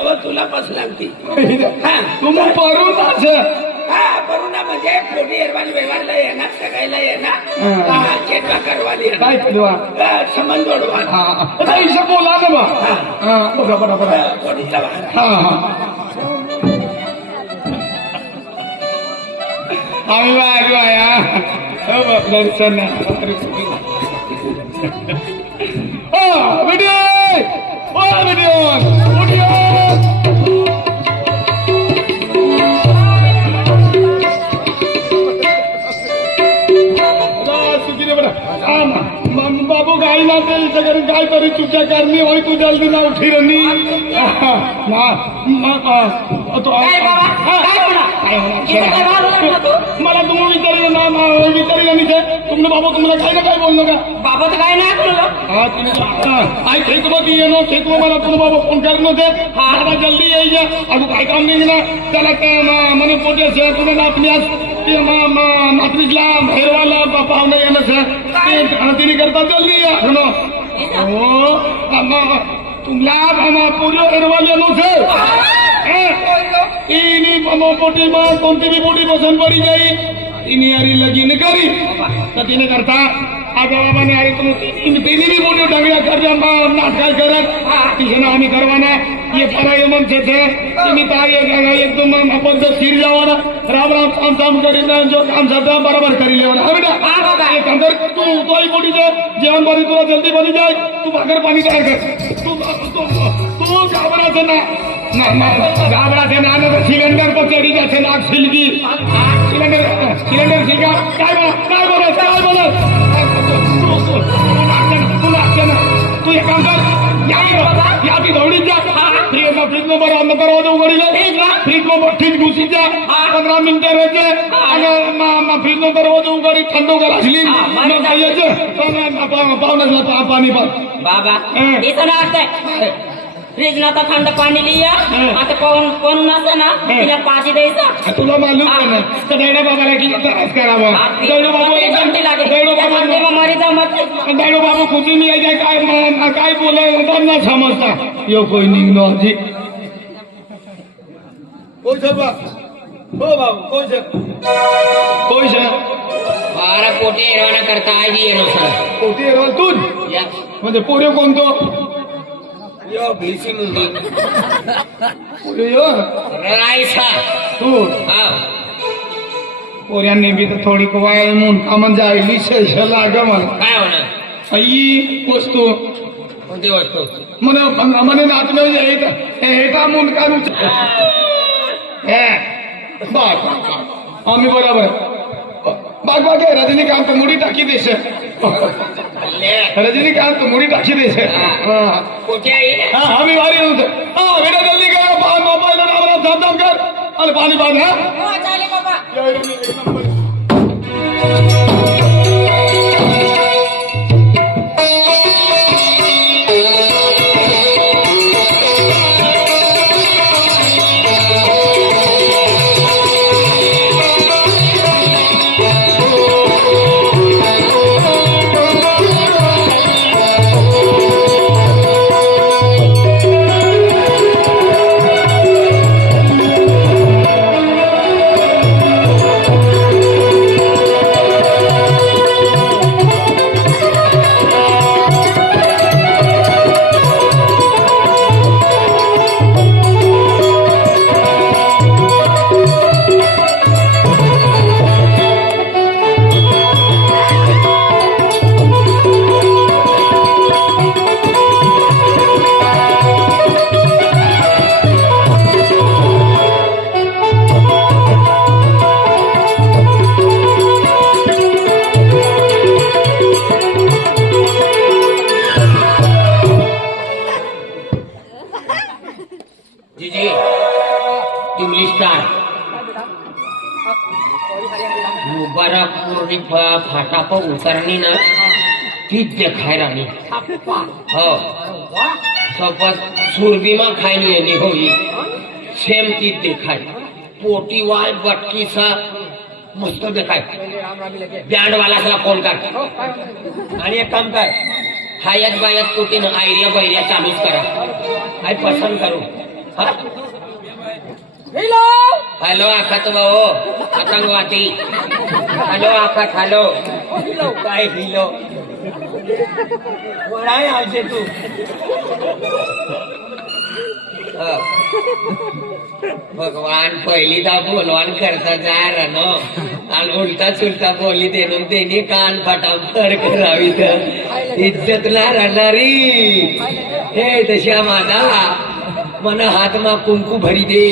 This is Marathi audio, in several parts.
तव तुला बस लागती तुम्ही परून करुणा म्हणजे पोटी एरवानी व्यवहारला येणार सगळ्याला येणार चेटवा करवाली काय संबंध जोडवा हिशोब बोला ना बा बघा बरोबर पोटीचा दर्शन बाबू गाई ना घरी काय तरी चुक्या करणी होई तू जल्दी ना उठी रनी मला तुम्ही विचारिलं ना विचारिलं नाही तुमने बाबा तुम्हाला काय ना काय बोललो का बाबा तर काय नाही आई खेत मध्ये येणं खेत मला तुला बाबा फोन करत नव्हते बाबा जल्दी यायच्या अजून काय काम नाही ना त्याला म्हणे पोटे तुला नातण्यास नातनीला भैरवाला पाहुणं येणं सर तिने करता जल्दी या हो तुमला पूर्व भैरवाल येणं सर पोटी कोणती भी पोटी पसंद पड़ी जाई तिने यारी लगीन करी तर तिने करता आजा बाबाने अरे तिने भी बोली ढंगल्या कर नाटक करत तिथे आम्ही करवाना ये फराय म्हणते तुम्ही काय एकदम पद्धतशीर जावाना राम राम काम काम करीन जो काम साधा बरोबर करी लेवाना हा बेटा एक काम कर तू आई बोटीचं जेवण बरी तुला जल्दी बनी जाय तू भाकर पाणी तयार कर तू घाबरायचं ना घाबरायचं ना सिलेंडर पर चढ़ी जाते नाक सिलकी सिलेंडर सिलका काय बोला तू एक काम कर या ती दौडीत जा फ्रीज नो बरं अन्न दरवाजा उघडील फ्रीज नो ठीक घुसी जा 15 मिनिटं राहायचे आणि फ्रीज नो दरवाजा उघडी थंड वगैरे असली पाहुण्याला पाणी बाबा इथं ना असतंय फ्रीज ना तर थंड पाणी लिया आता कोण नसतं ना तिला पाणी द्यायचं तुला मालूम ना तर दैडो बाबाला किती त्रास करावा दैडो बाबू खुशी मी यायचे काय बोलाय ना समजता यो कोई निघनो जी हो बाबू कोई बारा पोटे एरवाना करता आज येणं सर पोटी एरवाल तू म्हणजे पोरे कोणतो यो भीसी मुंडी यो रायसा तू पोऱ्यांनी बी तर थोडी वाय म्हणून कामं जायली लाग मला काय होणार आई वस्तू कोणती वस्तू म्हणे नातलं एका मुंड काढू आम्ही बरोबर बाग रजनीकांत मुडी टाकी देश रजनीकांत मुडी टाकी देश आम्ही वारी होतो वेळा जल्दी कर मोबाईल धाम कर आणि पाणी बांध फाटा पर उतरनी ना तीच देखाय राणी हो सोबत सुरबीमा खायनी येणे होई सेम तीच देखाय पोटी वाय बटकी सा मस्त देखाय बँड वाला सा फोन कर आणि एक काम काय हायत बायत पोटी ना आयरिया बैरिया चालूच करा काय पसंत करू हॅलो आखात भाऊ पतंगवाती हॅलो आखात हॅलो काय हिलो वडाय आवशे तू भगवान पहिली दा बोलवान करता जा नो आणि उलटा सुलटा बोली देणून त्यांनी कान फटाफट करावी तर इज्जतला राहणारी हे तशा माझा मन हातमा कुंकू भरी दे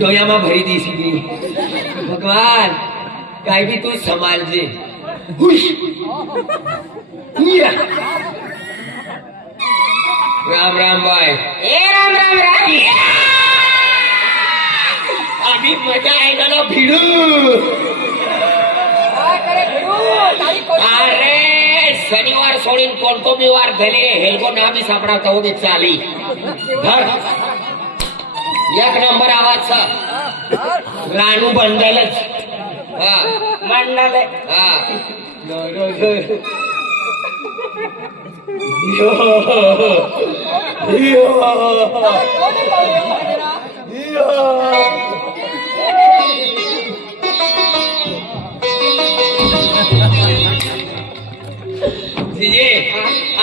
डोयामा भरी देसी दी भगवान काय बी तू संभाळजे हुश या. राम राम बाय ए राम राम राम आम्ही मजा आहे ना भिडू अरे शनिवार सोडून कोणतो बी वार झाले हेलको ना बी सापडावता उभी चाली धर एक नंबर आवाज रानू बंडलच मंडल हा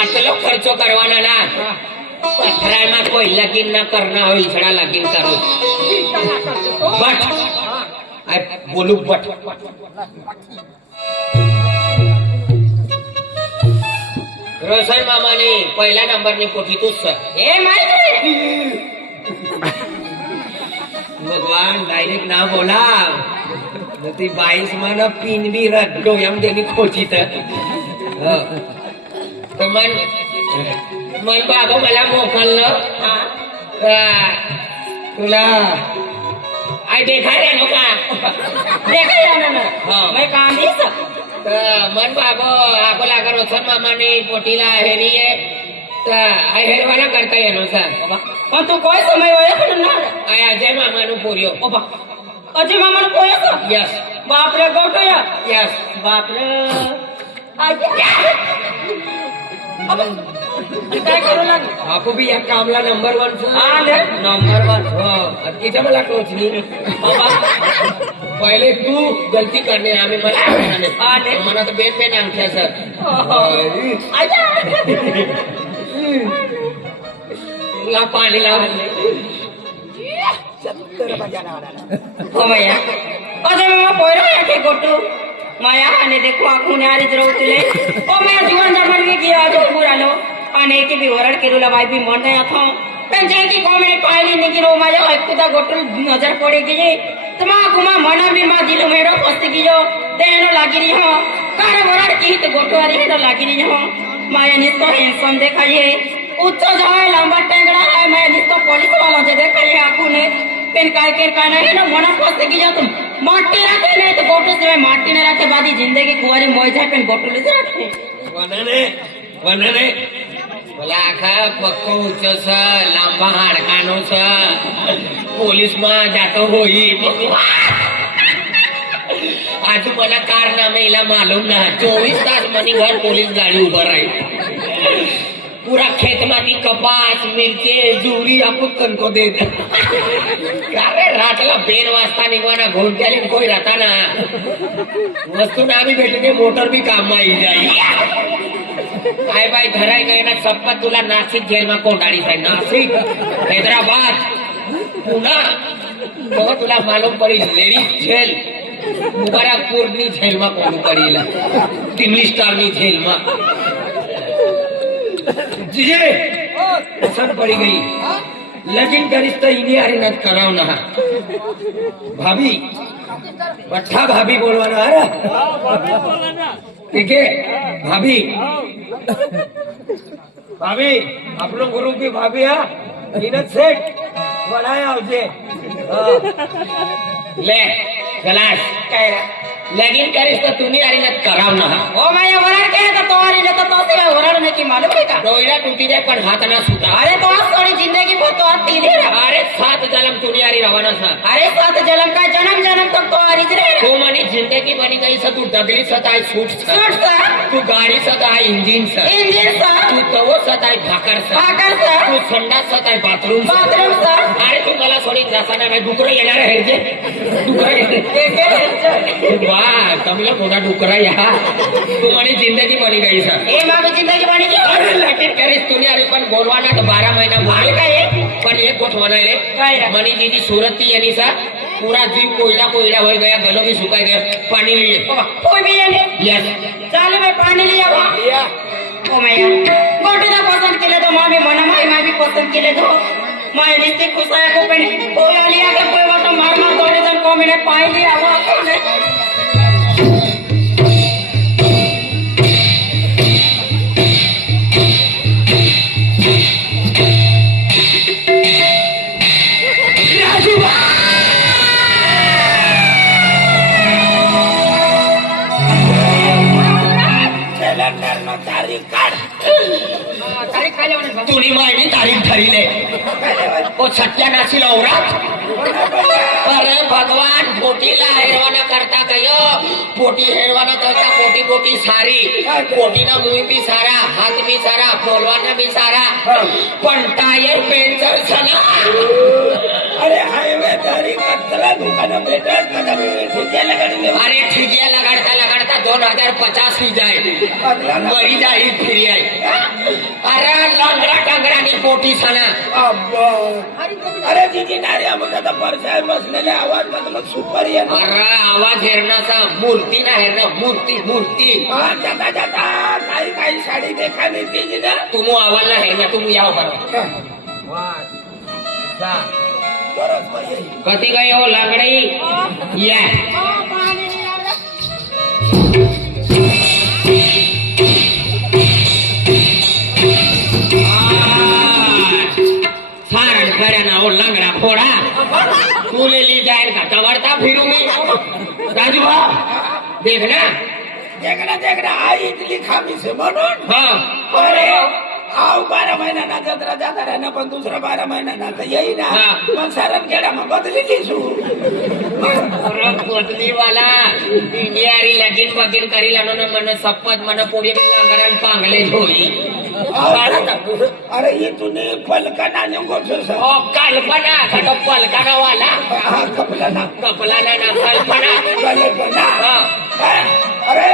आटलो खर्चो करवाना ना पथरायमा कोई लगीन ना करना हो इसड़ा लगीन करो बट आई बोलू बट रोशन मामाने पहिला नंबरनी पोटी तूच ए माहिती भगवान डायरेक्ट ना बोला ती 22 मन पिन बी रद्दो यम देनी खोची तर मन मन बाबा मला मोकललं तुला आई देखाय रे नो का देखा जाना ना हाँ. मैं काम नहीं सब मन बाबा आपको लाकर रोशन मामाने पोटीला हेरी आहे तर आई हेरवाना करता येनो सर पण तू कोई समय होया पण ना आई अजय मामानु पोरियो ओबा अजय मामा ने कोया सा यस बाप रे गोटो या यस बाप रे काय करू लागली आपको भी एक कामला नंबर 1 हाँ ले नंबर 1 हाँ किती मला टोचनी पहिले तू गलती करणे आम्ही मला आले मना तो बेन बेन अंगठ्या सर आजा ला पाणी लावले ओ भैया अजय मामा पोयरो या के गोटू माया आने देखो आंखों ने आरी जरूर तुले ओ मैं जीवन जमन में किया आज पूरा लो आने के भी वरण के रुला भाई भी मन गया था पंचायत की कॉमेडी पाइली नहीं रो माया एकदा गोटू नजर पड़े की जे तमा कुमा मना भी मा दिल मेरो पस्ती की जो देनो लागी रही हो कार वरण की तो गोटू आरी हेडो लागी रही हो माया निस्तो हैंडसम देखाइए उच्च जाए लंबा टेंगड़ा है मैं निस्तो पुलिस वाला जे देखाइए आंखों ने पेन काय नहीं ना मना पस्ती की जो तुम माटी रखे नहीं तो गोटू से माटी ने रखे बादी जिंदगी कुंवारी मोय जाए पेन गोटू ले रखे वनने मला आखा पक्को उच्च लांबा हाडकानो स पोलीस मा जातो होई आज मला कारनामे इला मालूम ना 24 तास मनी घर पोलीस गाडी उभं राहील पूरा खेत मध्ये कपास मिरची जुरी आपण कणको देत अरे रातला 2 वाजता निघवाना घोंट्याली कोई राहता ना वस्तू ना आम्ही भेटले मोटर भी काम मा येई जाई काय बाई धराय गए ना सप्पत तुला नाशिक जेल मा कोंडाळी आहे नाशिक हैदराबाद पुन्हा तो तुला मालूम पडी लेडीज जेल मुबारकपुर ની જેલમાં કોનું પડીલા 3 સ્ટારની જેલમાં जीजे पसंद पड़ी गई लेकिन गरिश्ता इन्हीं आरे नत कराओ ना भाभी बट्ठा भाभी बोलवाना आ रहा ठीक है भाभी भाभी आप लोग गुरु की भाभी है इन्हें सेठ बनाया उसे ले गलास कह लेकिन करिस तो तूने आरी नत कराव ना ओ मैं वरण के तो तोरी ने तो से वरण ने की मालूम है का डोईरा टूटी जाए पर हाथ ना सूता अरे तो आज थोड़ी जिंदगी बहुत तो तीन है अरे 7 जन्म तूने आरी આવવાના છે अरे सात जन्म का जन्म तक तो आ रही रहे તું મને જિંદગી બની ગઈ છે તું ડગલી સતાય છૂટ છે सूट सा તું ગાડી સતાય ઇન્જિન છે इंजन सा તું તવો સતાય ભાકર છે भाकर सा તું સંડાસ સતાય બાથરૂમ છે बाथरूम सा अरे तू मला सोडी जासाना नाही डुकर येणार आहे जे डुकर वाह तमिला मोठा डुकरा या तू म्हणे जिंदगी बनी गई सर ए मामी जिंदगी बनी गई अरे लकीर करीस तुने अरे पण बोलवाना तो 12 महीना बोले काय पण एक गोठ म्हणाय रे काय रे? मनी जी सूरत थी यानी सा पूरा जीव कोयला कोयला हो गया गलो भी सुखाई गया पानी लिए कोई भी ये नहीं यस चल मैं पानी लिया बा ओ मैं गोटू ना पसंद केले तो मामी मना माई भी पसंद केले तो मैं रिश्ते खुशाया को पेनी कोई लिया के कोई वो तो मार दौड़े जन को मैंने पाई लिया वो ने तुनी मायनी तारीख ठरी ले ओ सत्यानाशी लवरात अरे भगवान पोटीला हेरवाना करता कयो पोटी हेरवाना करता पोटी पोटी सारी पोटीना मुई बी सारा हाथ बी सारा बोलवाना बी सारा पण टायर पेंचर सना अरे हायवे तारी कतला दुकान भेटत कदा ठिके लगाडी अरे ठिकिया लगाडता 2050 ही जाए मरी जाई फिरी आई अरे लंगड़ा टंगरानी पोटी सना अब्बा अरे जीजी नारी आमका तर परसाय बसलेले आवाज मतलब सुपर ये अरे आवाज हेरण्याचा मूर्ती ना हेरणं मूर्ती जाता जाता काही साडी देखाने तीजी ना तुम आवाज ना हेरणं तुम याव बरोबर कती गई हो लंगड़ी या सारण करे ना वो लंगड़ा फोड़ा तू ले ली जाए का तवरता फिरू मी राजू भाव देखना देखना आई इतली खामी से म्हणून हाँ अरे आव 12 महिना जत्रा जाता रहना पण दुसरा 12 महिना तर येई ना हा. मग सारण खेडा मग बदली घेसू बदली वाला यारी लगीन बगीन करी लानो ना मन सपत मन पोडी लांगरान पांगले होई अरे ये तूने पलकना ने गोठो ओ कल्पना का पलकाना वाला कपला ना कल्पना हा. अरे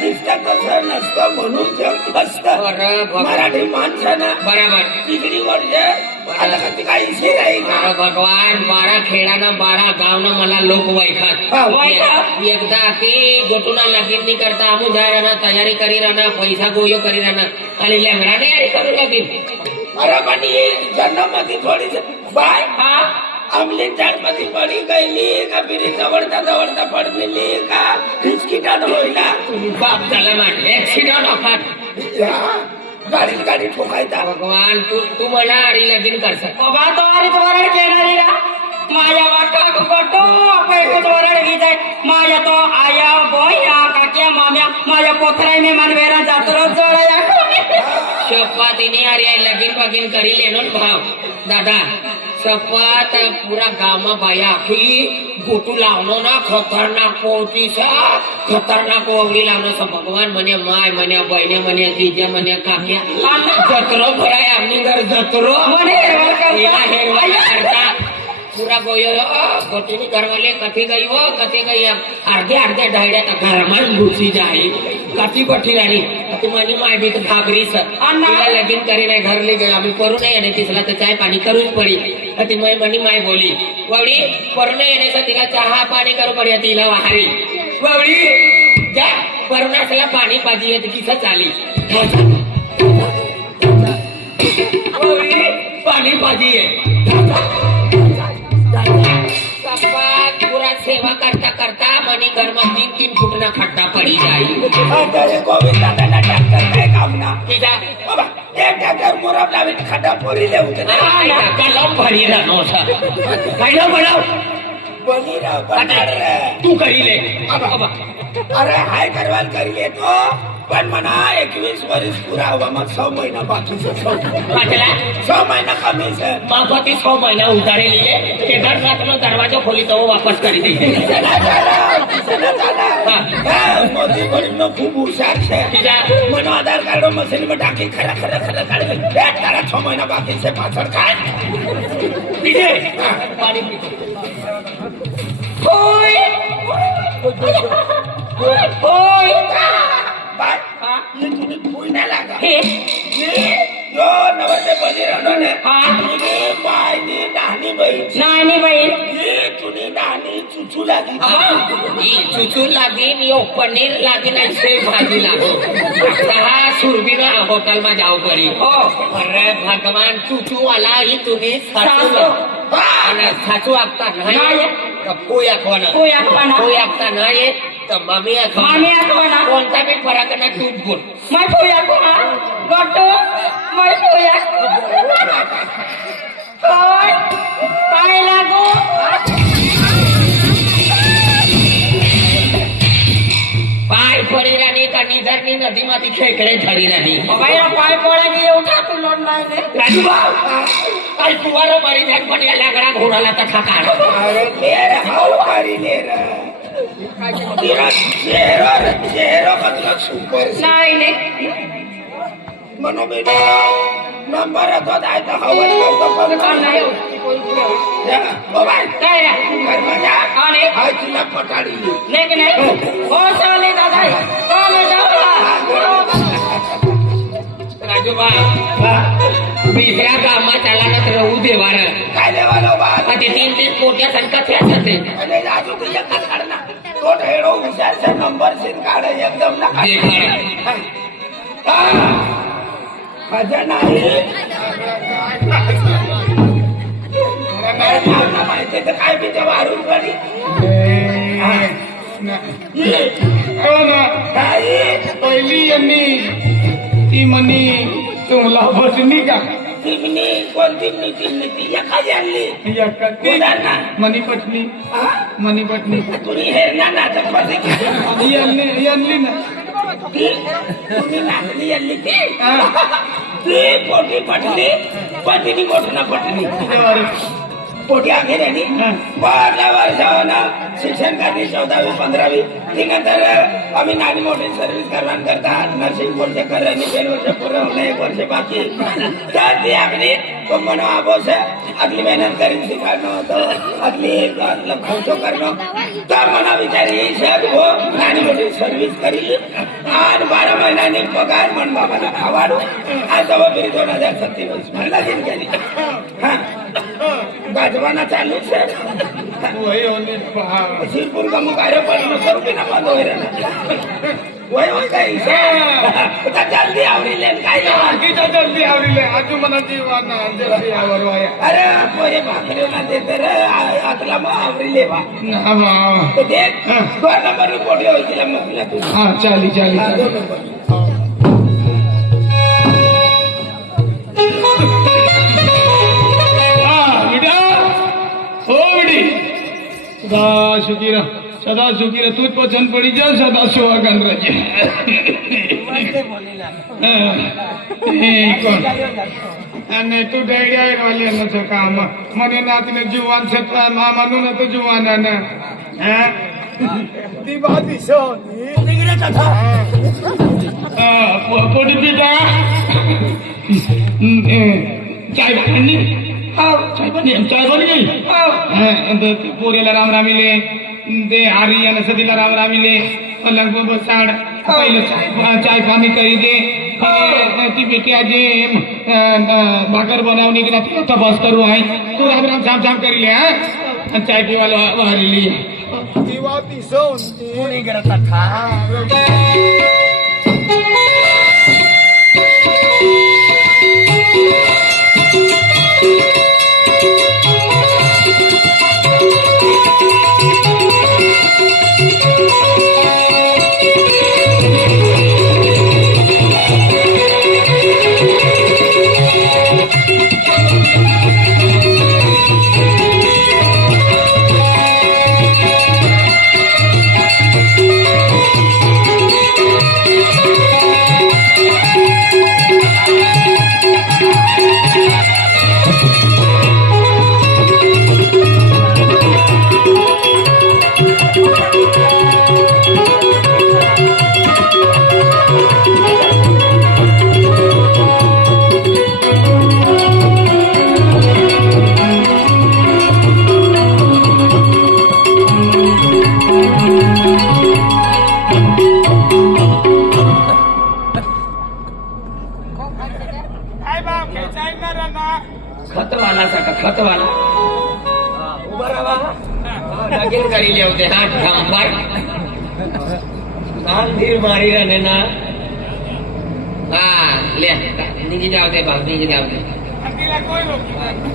दिसतं तसं नसतं म्हणून जग असतं अरे भगवान. मराठी माणसानं बराबर तिकडी वडले आता कधी काही इशे नाही का अरे भगवान 12 खेळाना 12 गावना मला लोक हा, वैखात एकदा की गोटूना लगीन नहीं करता आमू जाय रहना तयारी करी रहना पैसा गोयो करी रहना आणि लेंगडा तयारी करू लगीन अरे पण ही जन्ममध्ये थोडीशी बाय हा आमली झाडमध्ये पडी गेली का बिरी जवळता पडलेली का बिस्किटात होईला बाप झाला म्हटलं ऍक्सिडेंट होतात गाडी ठोकायचा भगवान तू मला अरे लगीन करसा बाबा तो अरे तो वरड केणारी रा माझ्या वाटा गोटो पैको तो वरड ही जाय माझ्या तो आया बोया काक्या माम्या माझ्या पोथराई में मनवेरा जातरो जोडया शपथीने अरे लगीन बगीन करी लेनो भाव दादा शपथ पूरा गामा बाया आखी गोटू लावनो ना खतरनाक पोहती सा खतरनाक ओवडी लावनो सा भगवान मने माय मने बहिणे मने जीजा मने काक्या जत्रो भराय आमनी घर जत्रो मने हेरवाल करता पूरा गोयो गोटीनी करवले कथी गई हो कथी गई अर्धे ढायड्या तर घरमान घुसी जाई कथी कठी राणी ती माझी माय बी तर घाबरी सर तिला लगीन करी नाही घरली गई आम्ही करू नाही आणि तिसला तर चाय पाणी करूच पडी ती मनी माय बोली ववडी करू नाही येण्याचं तिला चहा पाणी करू पडी तिला वाहारी ववडी जा करुणासला पाणी पाहिजे येत किस चाली ववडी पाणी पाहिजे पूरा सेवा करता करता मनी घर में 3 फुटना खड्डा पड़ी जाई गोविंद दादा डॉक्टर काय काम ना किजा बाबा एक डॉक्टर मोराब लावीन खड्डा पोरी ले उठे कलम भरी रहनो सा कायला बनाव बनी रा बनार रे तू करी ले अरे हाय करवाल करी ले तो पण म्हणा 21 वर्ष पूरा हुआ मत 100 महीना बाकी से 100 महीना कमी से बापति 100 महीना उधारे लिए केदारनाथ में दरवाजा खोली तो वो वापस कर दी मोदी गरीब नो खूब हुशार छे मनो आधार कार्ड मशीन में डाकी खरा खरा खरा काढ तारा 6 महीना बाकी से पाछળ खाय पीछे पानी पीछे ओय ओय बाय ये तुम्ही कोई ना लागा हे यो नवरते बलिरानो ने हाँ ये मायनी नानी बाई नानी बहीण ये तुनी नानी चुचू लागी चुचू लागीन यो पनीर लागीन आणि सेव भाजी लागो हा सुरबीना होटल में जाओ पड़ी हो अरे भगवान चुचू वाला ही तुम्ही सासू आणि सासू आगता नाही नाही. तर पोय आखवाना पोय आखवाना. पोय आखता नाही तर मामी मामी आखवाना. कोणता बी फरक नाही तूच बोल मैं पोया को गट्टू मैं पोया काय काय लागो पाय पडी राणी का निधरनी नदी मध्ये खेकडे झडी राणी बाहेर पाय पडा की एवढा तू लोट नाही काय तुवारो मरी जात पण या लाकडा घोडाला तसा काढ अरे मेरे हाल पारी ले रहा तेरा चेहरा मतलब सुपर नाही नाही मनो बेटा नंबर तो दाय तो हवन करतो पण नाही मोबाईल काय रे घर में जा आणि हाय तुला पटाडी नाही की नाही हो चाले दादा हो मैं जाऊंगा राजूबा बिसऱ्या गावात आला ना तर रहू देवार काय लेवालो बा आता 3-3 कोट्या संख्या त्याच्यात आहे अरे राजू तुझ्या का काढना तो ढेडो हुशारचा नंबर सीन काढ एकदम ना जे माझ्या नाही माहिती तर काय बी तेव्हा हरून पडी पहिली यांनी ती म्हणी तुम्हाला बसनी का तिमनी कोण तिमनी ती एखादी आणली कोणाला मनी पत्नी मनी पत्नी तुम्ही हे ना तर पती आणली ना तुम्ही नाचली आणली ती पोटी पटली पतीनी मोठना पटली पोटी आखेऱ्यानी बारल्या वर्षावर ना शिक्षण करणे 14वी 15वी त्यानंतर आम्ही नानी मोठी सर्व्हिस करणार करता नर्सिंग कोर्स करणे 3 वर्ष पूर्ण होणे 1 वर्ष बाकी तर ती आपली मनो आबोस अगली मेहनत करीन सिखाणं होतं अगली खर्च करणं तर मना विचार येईल हो नानी मोठी सर्व्हिस करील आणि 12 महिन्यांनी पगार म्हण बाबाला खावाडू आज जवळ 2027 म्हणला दिन केली हा गाजवाना चालू सर शिरपूर का मुकारे पडलो करू बिना बंद होई रहना वय वय काय जल्दी आवरीले काय गीता जल्दी आवरीले आजू मना जीवाना जल्दी आवरवाया अरे पोरे भाकरी ना देते रे आतला मग आवरीले बा तो देख 2 नंबर रिपोर्ट होई तिला म्हटलं तू हा चाली सदा सुखी तूच पसंद पड़ी जा सदा सुहागन रहे नहीं तू डैडिया वाले न तो काम मने नातने जुवान से मानू न तो जुवान है ना पोटी पिता चाय बनी चाय बन गई पोरेला राम रामिले दे हारी आणि सदीला राम रामिले पलंग बसाड पहिलं चाय पाणी करी दे ती बेटी आजी भाकर बनावणी की तिला तपास करू आहे तू राम राम छाम छाम करी ले हा चाय पिवायला वाहलेली लगीन કરી લેવું છે હા ઠાંબર કામ ધીર મારી રહે ના હા લે નીકળી જાવ તે ભાગ નીકળી જાવ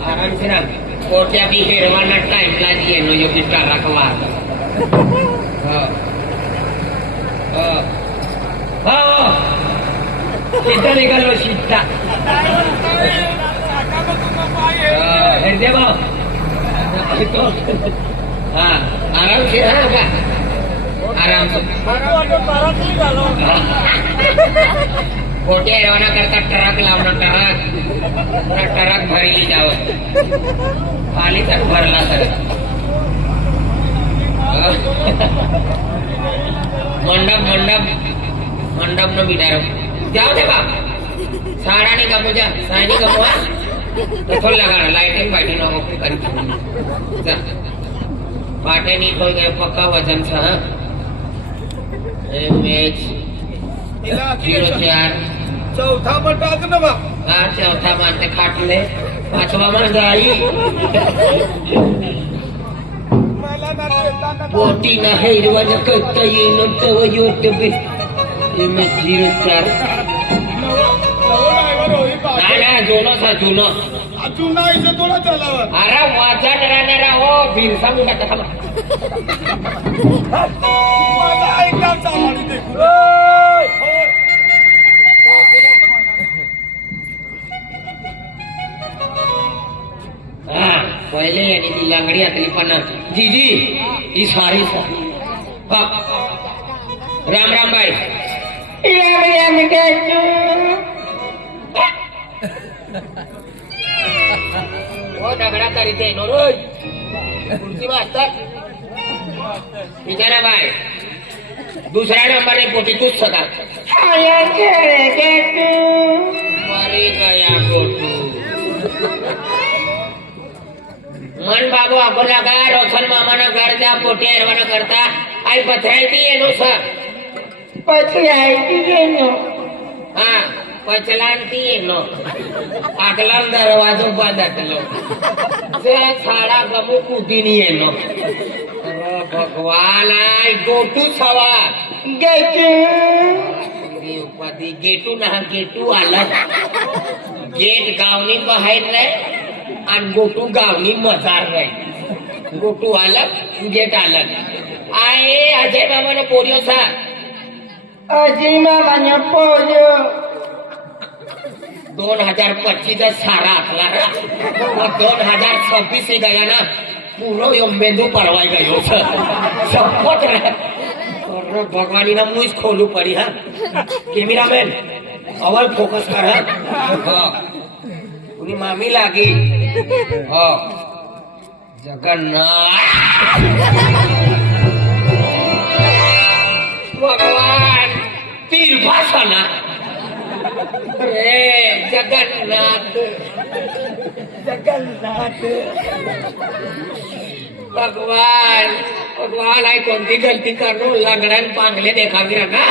આરામ છે ના કોટ્યા બી હેરવાના ટાઈમ લાગી એનો જો કિસ્સા રાખવા હા હા હા સીધા નીકળો સીધા હૃદય બાપ હા આરામ છે હા આરામ છે ખોટી રહેવાના કરતા ટ્રક લાવનો ટ્રક ભરેલી જાવ ખાલી તક ભરલા કરે મંડપ નો બિટારો જાઓ છે બાપ સાડાની ગમો જા સાયની ગમો હા થોડી લગાડો લાઇટિંગ બાઇટિંગ નો કરી પાટેની કોઈ ગયો પક્કા વજન છે હા મેચ 04 चौथा टाक ना बाप હા ચોથા માથે ખાટલે પાંચવામાં ગાડી પોટી ના હેરવાના કરતા એનો તવ યોટ બે એમે 04 ના ના જૂનો છે જૂનો चुना इसे थोड़ा चलावा अरे वजन राहणारा हो भिरसा मुला कथा मला ऐका चालली देखू હા पहिले यानी ती लांगडी आतली पण जीजी ही सारी राम राम भाई રામ ગેટુ वो दगडा तरी ते नो रोज खुर्ची मास्तर विचारा भाई दुसरा नंबर ने पोटी तूच सका આયા ઘરે ગેટુ मरी गया गोटू मन बाबू आपला गाय रोशन मामाना घर जा पोटी हरवाना करता आई पथराई बी एनो सर પછી આવી ગયો હા પચલાંતી એનો આગલા દરવાજો બંધ હતો જે સાડા ગમુ કૂદીની એનો અરે ભગવાન આય ગોટુ સવા ગેટુ ઈ ઉપાધી ગેટુ ના ગેટુ અલગ गेट गावनी बाहेर रे आणि गोटू गावनी मजार रे गोटू अलग गेट अलग आए अजय मामा ने पोरियो सा અજી મામાનો પોયો 2025 सारा आखला रा 2026 गया ना पूरो यो मेंदू परवाई गयो शपथ रे अरे भगवानी ना मुझ खोलू पड़ी हा कैमरामैन अवल फोकस कर हा उनी मामी लागी हा जगन्नाथ भगवान तीर भाषा रे जगन्नाथ जगन्नाथ भगवान भगवान आई कोणती गलती करू लंगड्यान पांगले देखावी ना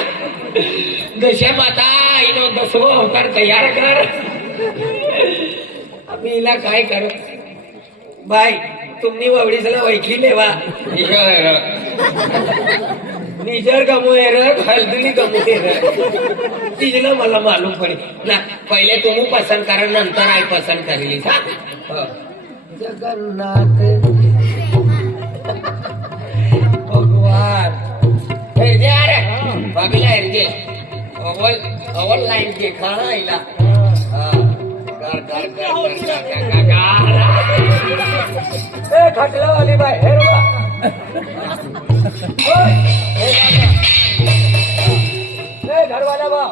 दशा माता इनो 10वो अवतार तयार कर आम्ही हिला काय करू बाई तुम्ही वडीसला वैखी लेवा निजर गमोय रे हल्दुली गमोय रे तिजला मला मालूम पडी ना पहिले तुम्ही पसंत करा नंतर आई पसंत करली हा जगन्नाथ भगवान हेरजे अरे बाबीला हेरजे अवल लाईन के खायला कर कर कर ए खटला वाली बाई हेरवा घर वाला बा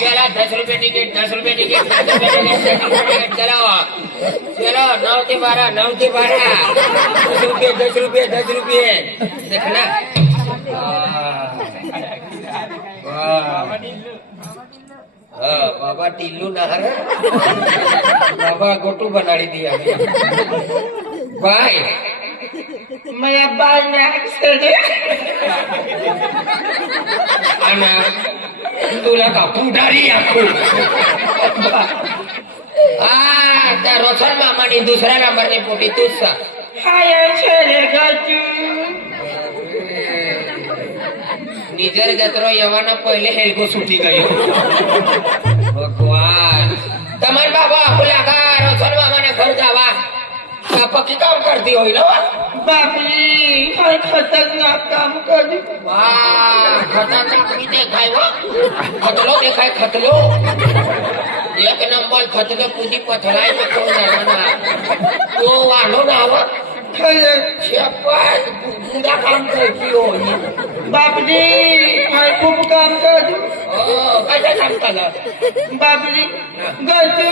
चला 10 रुपये टिकट 10 रुपये टिकट चलो चलो 9 से 12 9 से 12 10 रुपये देखना बाबा टिल्लू नहर बाबा गोटू बनाड़ी दिया भाई मैं बाल नाक से ana तुला का पुढारी आखू हा त्या रोशन मामाने दुसऱ्या नंबरने पोटी तूच हाय छेले गजू निजर जत्रो यवाना पहले हेलको सुटी गयो भगवान तमन बाबा आपल्या का रोशन मामाने घर जावा पक्की काम करती होई ना बापरी हाय खतरनाक काम करू वाह खतरनाक भी देखाय वो खतलो देखाय खतलो एक नंबर खतलो पूजी पथराई में कोण जाना तो वालो ना वो शपथ गुंडा काम करती होई बापरी हाय खूप काम करू काय काम केलं बापरी गजू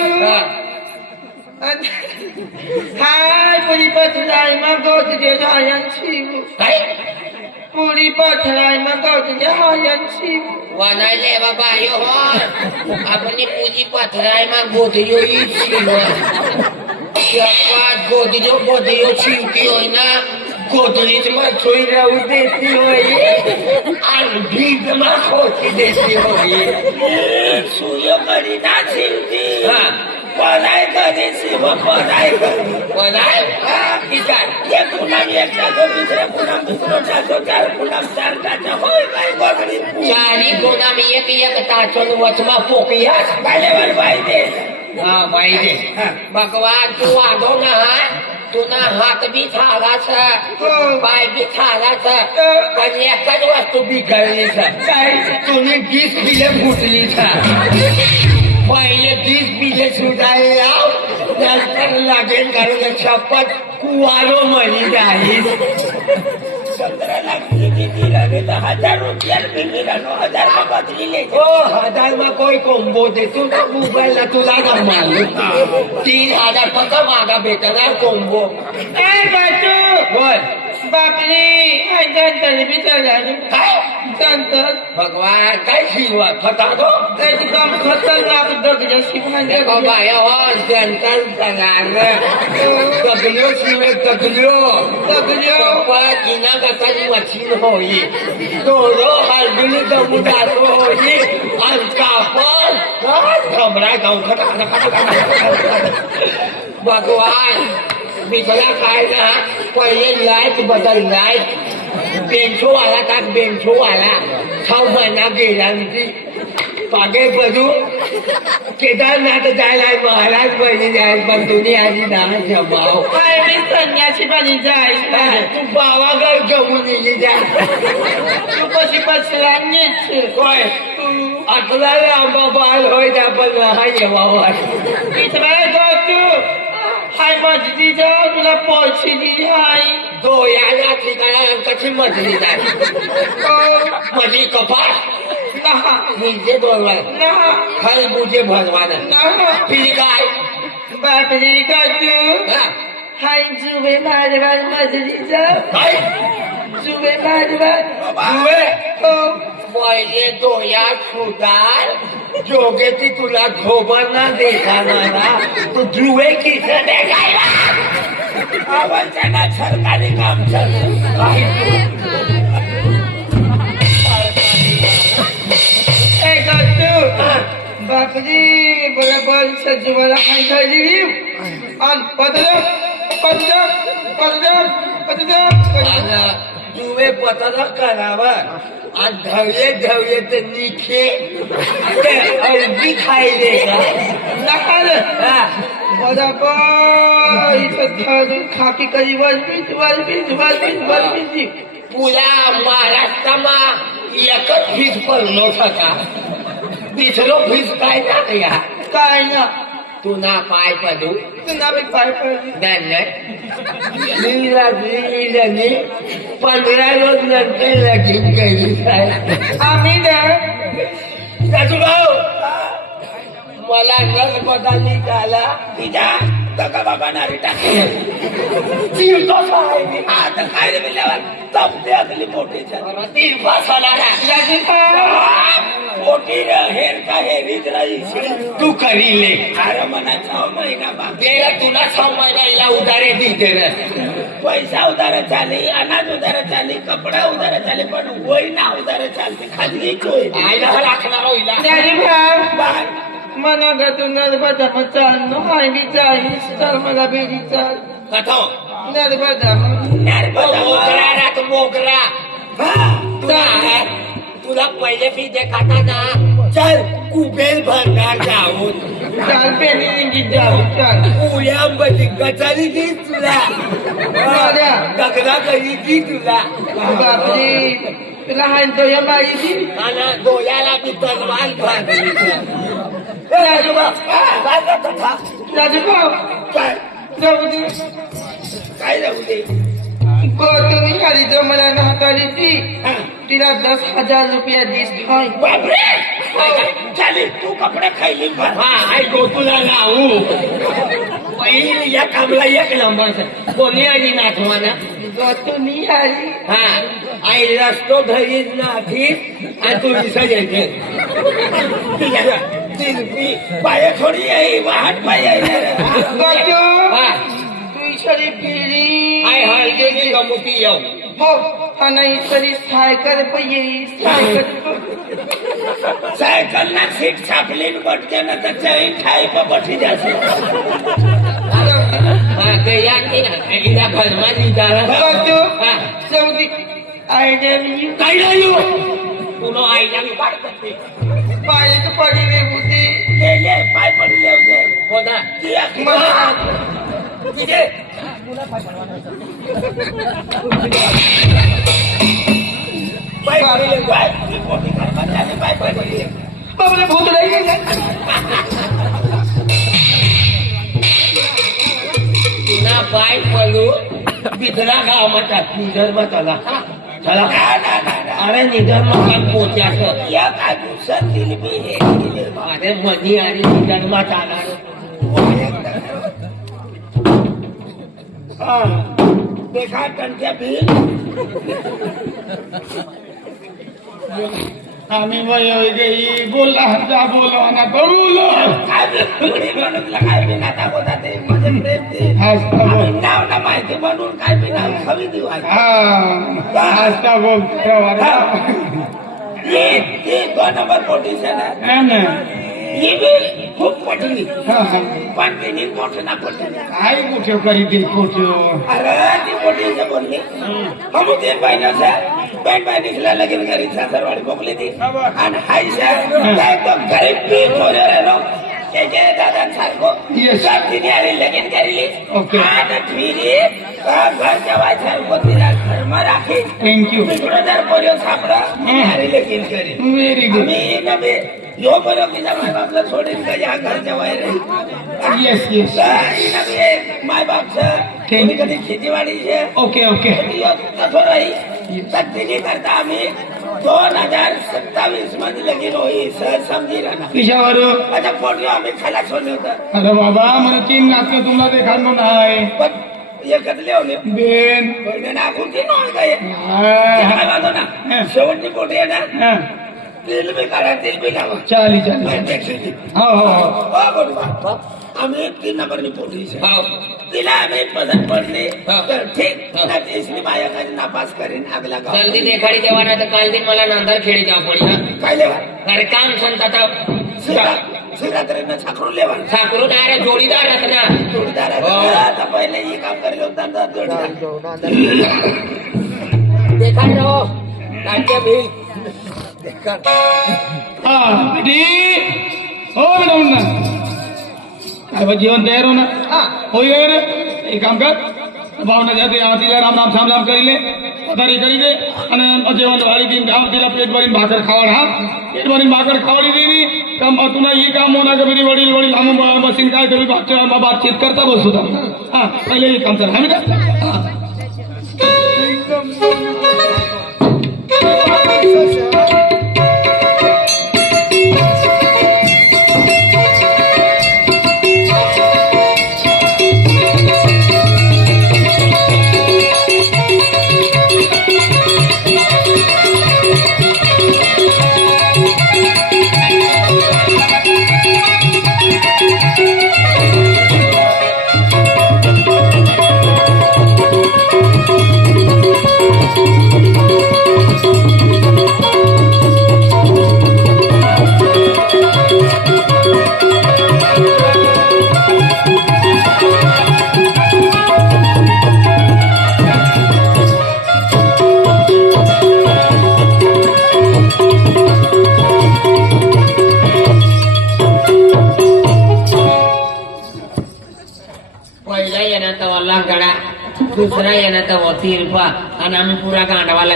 हाय पुरी पथराई में गोत दे हायन शिव काय पुरी पथराई में गोत दे हायन शिव वानायले बाबा यो हो अपनी पूजी पथराई में गोदियो ही छिव शपथ गोदियो छिवती होई ना गोदरीच में सोई रहू देती होई और भीग में खोती देती होई सुयो करी ना छिवती पढ़ाई करी शिव पढ़ाई ये पुनम एक जातो दूसरे पुनम दूसरो जातो चार पुनम चार जातो होय काय गोदरी चारी पुनम एक ताचोन वचमा पोकिया बालेवर बाई दे हाँ बाई दे भगवान तू आदो ना तू ना हात भी झालाच पाय भी झालाच पण एकच वस्तू बिघडलीच तुम्ही 20 बिले फुटलीच पहिले 20 बिले सुधायला नंतर लागेल कारण शपथ कुवारो मनी जाईल 17 लाख दिला 1000 रुपयाला बिल्डिंग 1000 में बदली ले ओ 1000 में कोई कोंबो दे तू ना मोबाईल ला तुला ना मारलो 3000 पक्का मागा भेटणार कोंबो ए बाजू बोल बापरी हाय जंतर बिचार काय जंतर भगवान काय शिवा फटा दो एकदम खतरनाक दग जशी देखो भाई और जंतर सगार तगलियो शिवे तगलियो पर इना का कई मशीन होई दोरो हलबिली दमुदातो होई अंका पर घबरा गाँव भगवान बिचरा काय ना पहिले लाईट बदल लाईट बेंचो आला का बेंचो आला 6 महिना गेला पागे बजू केदारनाथ जायला महाराज बहिणी जायला पण तुम्ही आधी दहा जमाव हाय मी संन्यासी बनी जाय तू बावागड जमून येली जा तू कशी बसला नीच होय आपला आंबा बाल होय आपण हा येवा इथं गजू हाय मजदी जाऊ तुला पैसे दिली हाय दो याला ठिकाणा कशी मजली जाय मजी कपाट नहा नीचे दोनला नहा खर बुझे भगवान नहा फिर काय बापरी गजू हाय जुबे मारवार मजदी जाऊ काय जुबे मारवार जुवे हो पहिले दोया सुधार जोगे ती तुला धोबर ना देखाणारा तू जुवे किस देखायला आवाजाना सरकारी काम ए गजू बापरी बरोबर सज्जवाला हाय खायली आणि जुवे पत्र करावं आणि धवये ते निखे ते अगदी खायले का बरोबर इथं खाकी करी वलबीज पुरा महाराष्ट्रमा एकच फीस पडलो सका दुसरो फीस काय टाकया काय ना तू ना पाय पडू तू ना बी पाय पडली नाही 15 रोज नंतर लगीन केली आम्ही ना भाऊ मला नस बदलली झाला तिच्या तका बाबा नारी टाकली आता काय रे मिळाला तपते आपली मोठी ती बसवला मोठी हेर का हेरीच राहील तू करी ले अरे मना 6 महिना बाकी तेरा तुला 6 महिना उधारे दीते रे पैसा उधार चाले अनाज उधार चाले कपडा उधार चाले पण वय ना उधार चालते खाजगी कोय आईला राखणार होईला त्याने भाव बाय मना गतून नर्मदा चाल माहिती चाळीस तर मला बेरी चाल कथो नर्मदा मोगरा रात मोगरा तुला पहिले मी देखाता ना चल कुबेर भरणार जाऊन चाल पेली जाऊ चाल उड्या बदी गचाली दी तुला गगना करी दी तुला बापरे तुला हाणतो या बाईची आणि डोळ्याला मी तलवार बांधली राजू भाऊ काय जाऊ दे काय जाऊ दे तुम्ही खाली जो मला नाकाली ती तिला 10,000 रुपया दिसतोय बापरे चालेल तू कपडे खायली हा ऐको तुला लावू पहिली या कामला एक नंबर कोणी आणि नाथवाना तुम्ही आली हा आई रस्तो धरीत नाथीत आणि तू विसर्जन पाय थोडी आहे वाहट पाय तू इशारी फिरी आय हळदी गमती येऊ हो आणि इशारी सायकल पाहिजे सायकल ना सीट छापली बटके ना तर चैन ठाई पर बठी जासे हा ते यांनी ना घरमा निघाला हा जाऊ दे आयडिया मी काय नाही तुला आईला मी पाडते पायाचं पाणी वेगू दे ले पाय पडले होते हो ना तिथे पाय पडले पाय पडले बाबा भूत नाही तुला पाय पडू बिथरा गाव म्हणतात निधर्म चला चला अरे निधर्म काम पोचायचं या काय दिवसात दिली मी हे दिले अरे मनी आणि निधर्मात आला देखा टंट्या भी आम्ही वय गई बोला जा बोलो ना बोलो काय बी नाता होता ते माझे प्रेम ते हसता बोल नाव ना माहिती बनवून काय बी नाव खवी देऊ हा हसता बोल ये 2 नंबर पोटिशन आहे ना ये भी खूप पटली हा पण तिने मोठं ना पटली आई कुठे करी दे कुठे अरे ती मोठी से बोलली हम 3 महीने से बहन भाई निकला लेकिन गरीब सासरवाड़ी मोकली थी आणि हाय से तो गरीब भी थोड़े रहो के दादा सारखो Yes. सब तिने आली लगीन करेली Okay. आणि फिरी घर जवाय सारखो तिला घरमा राखी थँक यू तिकडे जर पोरियो सापडा आणि लगीन करी व्हेरी गुड आम्ही नवे यो बरो तिचा माय बापला सोडून का या घर जवाय रे येस येस माय बापचं कधी खेतीवाडी છે ओके ओके तसं राही तिने करता आम्ही 2027 मध्ये लगीन होई सहज समजी राहणार तिच्यावर आता पोटी आम्ही खाला सोडले होतं अरे बाबा मला 3 नाटकं तुम्हाला देखाडलो नाही पण एकतले होले बेन पण नाकून ती नोंद काय हा, वाजव ना शेवटची पोटी आहे ना हा. तेल बी काढा तेल बी लावा चाली चाली हो हो हो आम्ही 3 नंबरनी पोटी છે हो तिला आम्ही पसंत पडले हा. तर ठीक हा. ना तेसनी बाया काही नापास करेन अगला गाव जल्दी देखाडी देवाना तर काल दिन मला नांदर खेळी जाऊ पडला काय लेवा अरे काम संताचा शिवरात्रीनं साखरून लेवा साकरून अरे जोडीदार आहेत ना जोडीदार आहे. हो. आता पहिले हे काम करले होता जोडीदार देखाडी रहो नाट्य भी हा रेडी हो मॅडम ना काय बा जेवण तयार हो ना हो ये रे एक काम कर भावना जाते तिला राम राम साम राम करी ले पतारी करी दे आणि जेवण वाली दिन गाव तिला पेट भरीन भाकर खावड हा पेट भरीन भाकर खावडी दिली तर मग तुला ही काम होणार का मेरी वडील वडील आम मशीन काय तरी बातचीत करता बसतो हा पहिले हे काम कर आम्ही पहिला येणार तर लांगडा दुसरा येणार तर तिरपा आणि आम्ही पुरा गांडवाला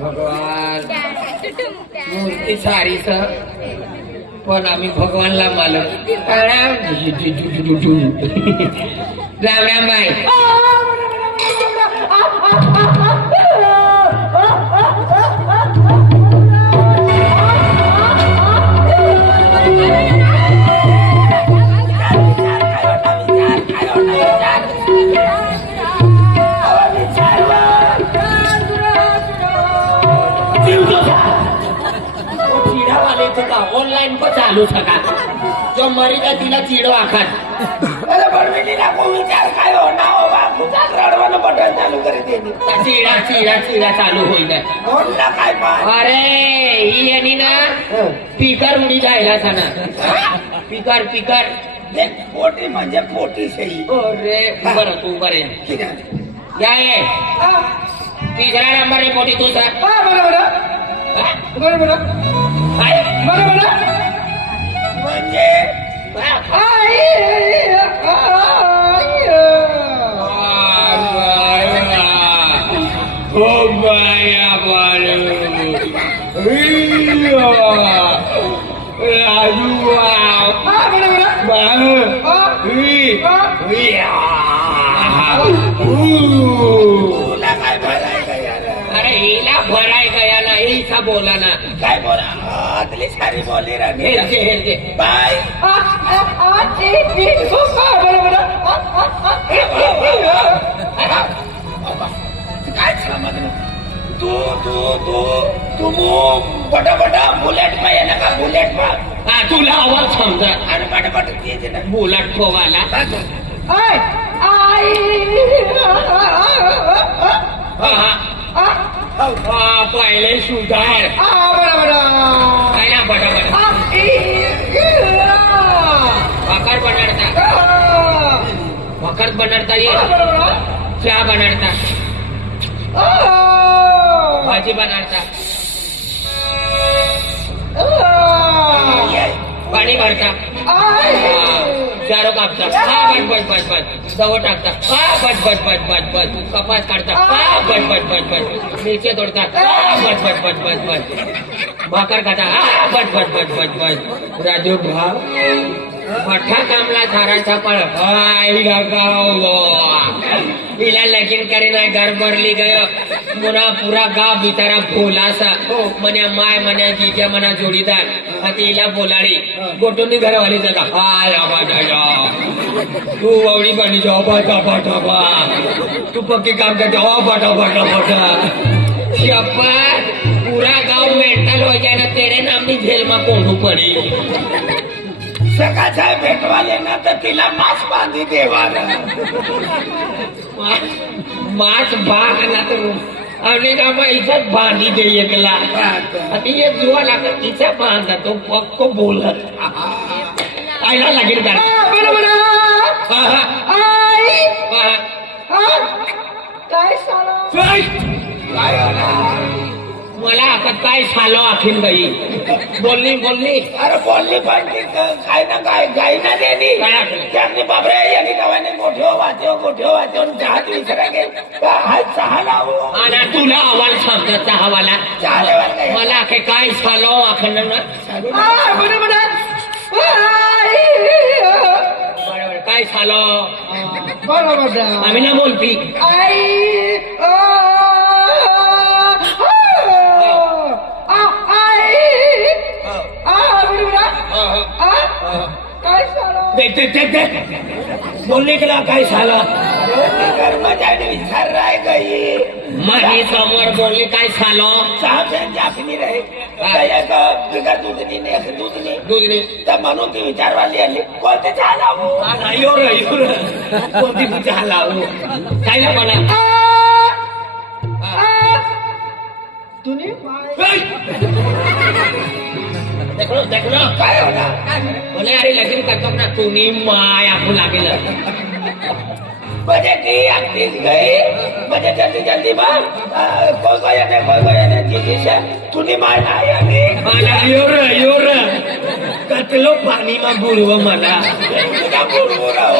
भगवान मूर्ती सारीच पण आम्ही भगवानला मालक राम्याबाई ऑनलाइन को चालू सका जो मरी का तिला चिडो आखात अरे बडवेलीला को विचार काय हो ना हो बा कुठात रडवानं बटन चालू करी देनी चिडा चिडा चिडा चालू होईल कोणला काय पण अरे ही यांनी ना स्पीकर उडी जायला ना स्पीकर स्पीकर देख पोटी म्हणजे पोटी सही अरे बरं तू बरे या ये तिसरा नंबर रे पोटी तू सर बरोबर म्हणजे अरे हिला भराय गया ना हिचा बोला ना काय बोला आतली सारी बोली राणी हेरते हेरते बाय काय समज तू तू तू तू बटा बुलेट में येना का बुलेट में हा तुला आवाज समजा आणि बटा तेज ना बुलट फोवाला पहिले सुधार भाकर बनाडता भाकर बनाडता ये चहा बनाडता भाजी बनाडता पाणी भरता चारो कापता बस बस बस बस दव टाकता बस बस बस बस बस कपास काढता बस बस बस बस मिरची तोडता बस बस बस बस बस भाकर खाता बस बस बस बस बस राजू भाव मोठा कामला थाराचा पण हिला लगीन करे नाही घर भरली गय पुन्हा पुरा गाव बिचारा फुलासा मन्या माय मन्या जीजा मना जोडीदार हाती हिला बोलाडी गोटून घरवाली जगा हाय तू ववडी पाणी जाबा टाबा टाबा तू पक्की काम करते बाटा बाटा बाटा शपथ पूरा गाव मेंटल हो जाए ना तेरे नामनी जेल में कोणू पडी सकाळचा भेटवाले ना तर तिला मास बांधी देवार मास भाग ना तर आणि का इथं बांधी दे एकला आता एक जुवा लागत तिचा बांधा तो पक्क बोलत आईला लागेल का मला आता काय झालं आखीन बाई बोलली बोलली अरे बोलली पण ती काय ना काय गाई ना देणी त्यांनी बाबरे यांनी गावाने गोठ्यो वाचो चहात विचारा चहा लावू आणि तुला आवाज सांगतो चहावाला चहा लेवाल काय मला काय झालं आखण ना बरोबर काय झालं बरोबर आम्ही ना बोलती बोलने के लिए काय झालं विचार राय गई माझी समोर बोलली काय झालं चहा जाफनी रहे बिगर दूधनी दूधने तर म्हणून ती विचारवाली आली कोणते चहा लावू कोणती चहा लावू काय ना मला देखलो काय होणार बोले अरे लगीन करतो ना तुम्ही माय आपण लागेल बजे की अगदीच गई बजे जल्दी जल्दी मार कोई ने जीजी से तूने मारा यानी मला योर कतलो पाणी मा बुडव मला तुला बोलवो राव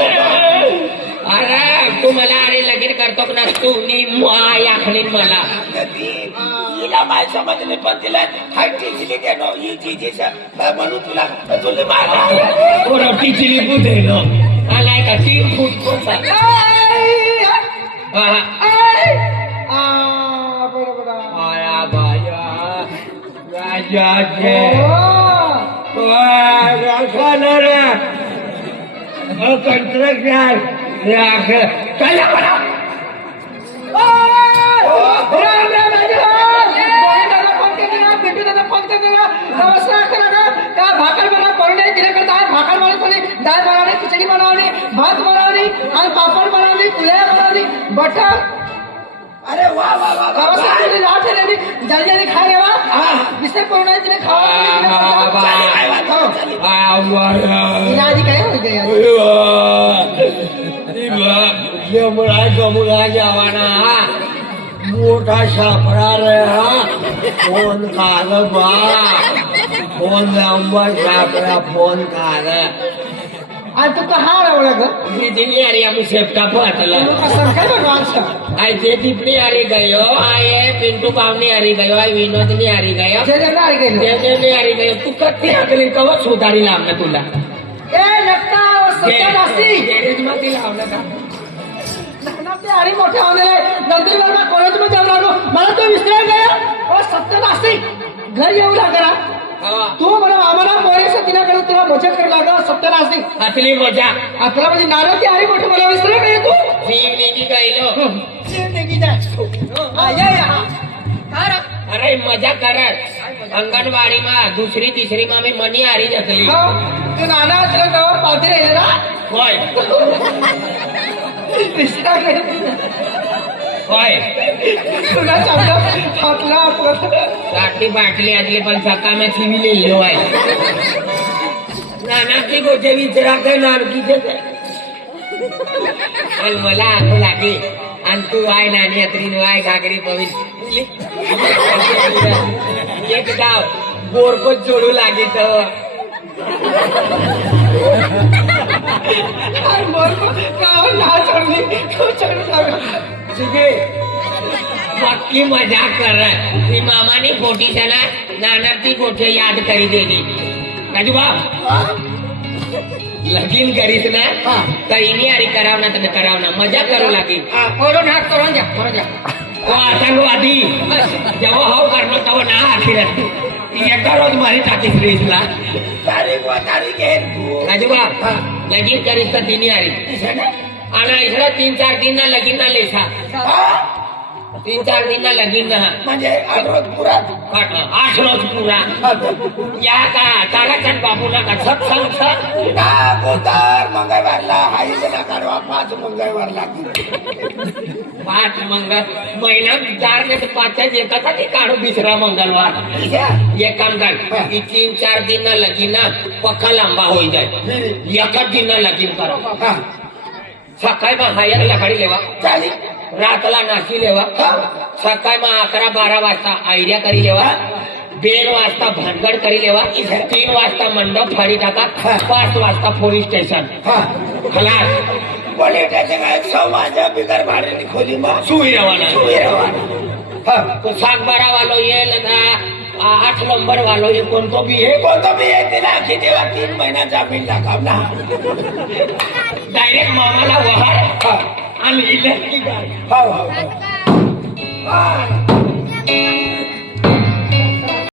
अरे तू मला अरे लगीन करतो ना तू नी माय आखणीन मला हिला माय समजले पण तिला हायची दिली त्या नो ही जीजी से म्हणून तुला तुला मारा पोरा पिचिली बुधे नो आलाय का 3 फूट कोसा आया बाया राजा के रे कंट्रक्टर राख चला बड़ा खिचडी बनवली भात बनवली आणि पापड बनवली कुल्या बनवली बटर अरे वाह वाह वाह जल्दी जल्दी खाय विसर करून तिने खावा आधी काय होते मुला जवाना मोठा सापडा रे हा फोन काल बा फोन नंबर सापडा फोन काल आणि तू कहा रवला ग दीदी अरे आम्ही सेफ्टा पाठला आय जे टिपणी अरे गयो आय पिंटू पावनी अरे गयो आय विनोदनी अरे गयो जे अरे गयो तू कत्ती अगली कवच सुधारी लावलं तुला ए नक्का सत्यानाशी गॅरेज मध्ये लावलं का ते अरे मोठे होणे नंतर मला कॉलेजमध्ये जाऊ लागलो मला तो विसरायला गया ओ सत्यानाशी घर येऊ लागला तू मला आम्हाला पोरेस तिनाकडे तुला मजा करायला लागा सत्यानाशी असली मजा आपला म्हणजे नारळ ते अरे मोठे मला विसरायला गया तू निघी गायलो अरे मजा करत अंगणवाडी मा दुसरी तिसरी मा मी मनी आरी जतली तू नाना तुला गावात पावती राहिले ना होय होय तुला चांगला फाटला आपला साठी बाटली आदली पण सकाळी चिवी लिहिलो आहे नानाची गोष्ट विचारा काय नानकीचे आणि मला आठव लागे आणि तू वाय नानी यात्रीन वाय घागरी पवीन एक गाव बोरकोच जोडू लागे तर पक्की मजा कर ती मामानी फोटी ना नानाची गोष्ट याद करी देली राजू बाप लगीन करीस ना तर इनी अरे कराव ना तर कराव ना मजा करू लागी करून हात करून द्या आधी जेव्हा हो करणं तेव्हा ना आखिरात एका रोज मारी टाकी फ्रीजला राजूबा लगीन करीस तर तिने आरी आणि इकडं 3-4 दिन ना लगीन ना लेसा 3-4 दिन ना लगीन ना म्हणजे 8 रोज पुरा 8 रोज पुरा या का ताराचंद बाबूला का सत्संग बोलतार मंगळवारला हाई जरा काढवा 5 मंगळवार लागतील 5 मंगळ महिना 4 ने 5 एकासाठी काढू दुसरा मंगळवार एक काम कर 3-4 दिन ना लगीन ना पक्का लांबा होई जाय एकच दिन ना लगीन करा सकाळी मग हायर लकाडी लेवा चाली रातला नाशी लेवा सकाळी मग 11-12 वाजता आयडिया करी लेवा 2 वाजता भानगड करी लेवा 3 वाजता मंडप फाडी टाका 5 वाजता पोलीस स्टेशन खलास पोलीस स्टेशन माझ्या बिगर भाड्याने खोली मग सुई रवाना हाँ तो 7-12 वालो ये लगा 8 नंबर वालो ये कोणतो भी है तिला की तेव्हा 3 महिना जामीन लागाव ना डायरेक्ट मामाला वहार आणि इलेक्ट्रिक गाडी हो